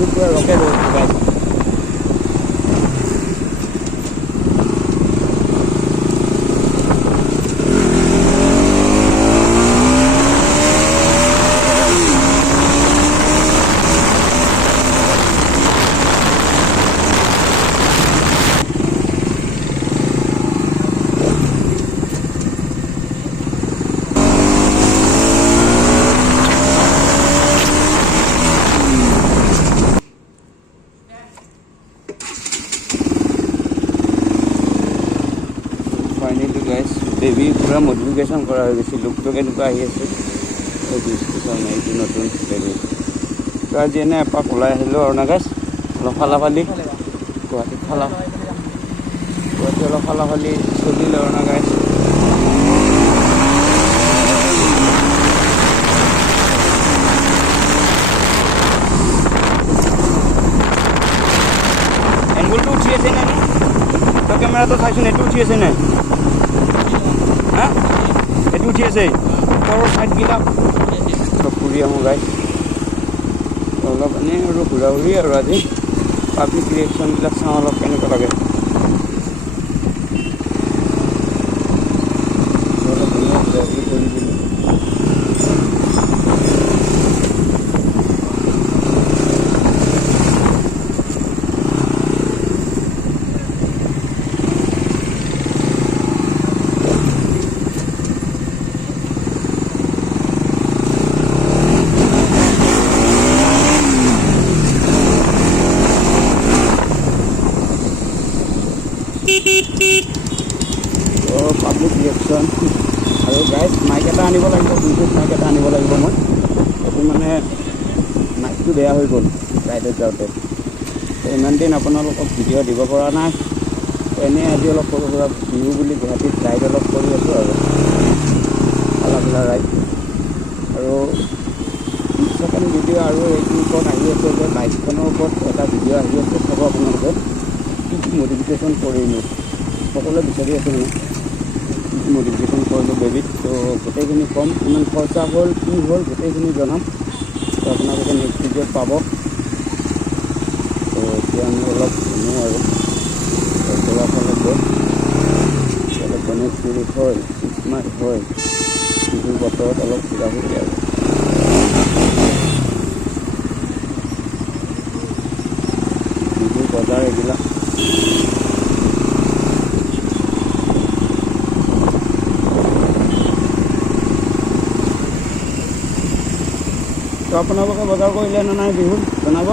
ৰ'দটো পুৰা ৰকে ৰ'দ গাইছ। ফাইনেলি গাইছ বেবী পুৰা মডিফিকেশ্যন কৰা হৈ গৈছে। লুকটো কেনেকুৱা আহি আছে এইটো নতুন বেবী। তো আজি এনে এপাক ওলাই আহিলোঁ আৰু না গাইছ, অলপ ফালাফালি গুৱাহাটীত গুৱাহাটী অলপ ফালাফালি চলিলে আৰু না গাইছ। এংগুলটো উঠি আছে নে? তো কেমেৰাটো চাইছোন, এইটো উঠি আছে নাই? হা এইটো উঠি আছে ওপৰৰ চাইডকেইটা ফুৰি আহোঁ গাইছ। অলপ এনেই আৰু ঘূৰা ঘূৰি আৰু আজি পাব্লিক ৰিয়েকশ্যনবিলাক চাওঁ অলপ কেনেকুৱা লাগে। কৰি দিলোঁ পাব্লিক ৰিয়েকশ্যন। আৰু গাইজ মাইক এটা আনিব লাগিব, ব্লুটুথ মাইক এটা আনিব লাগিব মই। এইটো মানে মাইকটো বেয়া হৈ গ'ল ৰাইডত যাওঁতে, ইমান দিন আপোনালোকক ভিডিঅ' দিব পৰা নাই। এনেই আজি অলপ সৰু সুৰা বিহু বুলি গুৱাহাটীত ৰাইড অলপ কৰি আছোঁ আৰু ফালা ৰাইড। আৰু ছেকেণ্ড ভিডিঅ' আৰু এইটোৰ ওপৰত আহি আছে যে বাইকখনৰ ওপৰত এটা ভিডিঅ' আহি আছে, চাব আপোনালোকে কি কি মডিফিকেশ্যন কৰিলোঁ। সকলোৱে বিচাৰি আছে মানে মডিফিকেশ্যন কৰিলোঁ বেবীত। তো গোটেইখিনি কম, কিমান খৰচা হ'ল কি হ'ল গোটেইখিনি জনাম। তো আপোনালোকে নেক্সট ভিডিঅ'ত পাব। তো এতিয়া আমি অলপ শুনো আৰু ফালে গৈ অলপ গণেশগুৰি হয়, ছিক্সমাইল হয়, বিহুৰ বতৰত অলপ ঘূৰা ঘূৰি আৰু বিহুৰ বজাৰ এইবিলাক। তো আপোনালোকে বজাৰ কৰিলে নে নাই বিহুত জনাব।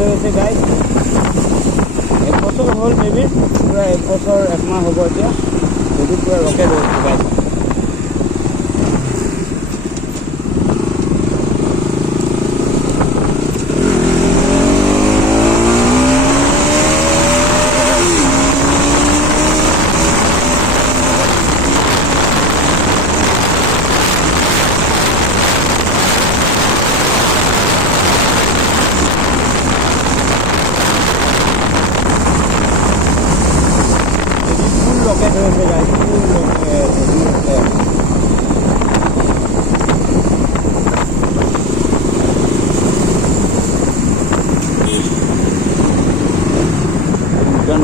ৰকেট হৈ আছে গাইজ। 1 বছৰ হ'ল বেবীৰ, পূৰা 1 বছৰ 1 মাহ হ'ব এতিয়া। বেবী পূৰা ৰকেট হৈ আছে গাইজ। Rocket হৈ আছে গাইজ, bukan.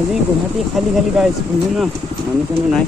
আজি গুৱাহাটী খালি খালি গাইজ, কোনো না মানুহ চানুহ নাই।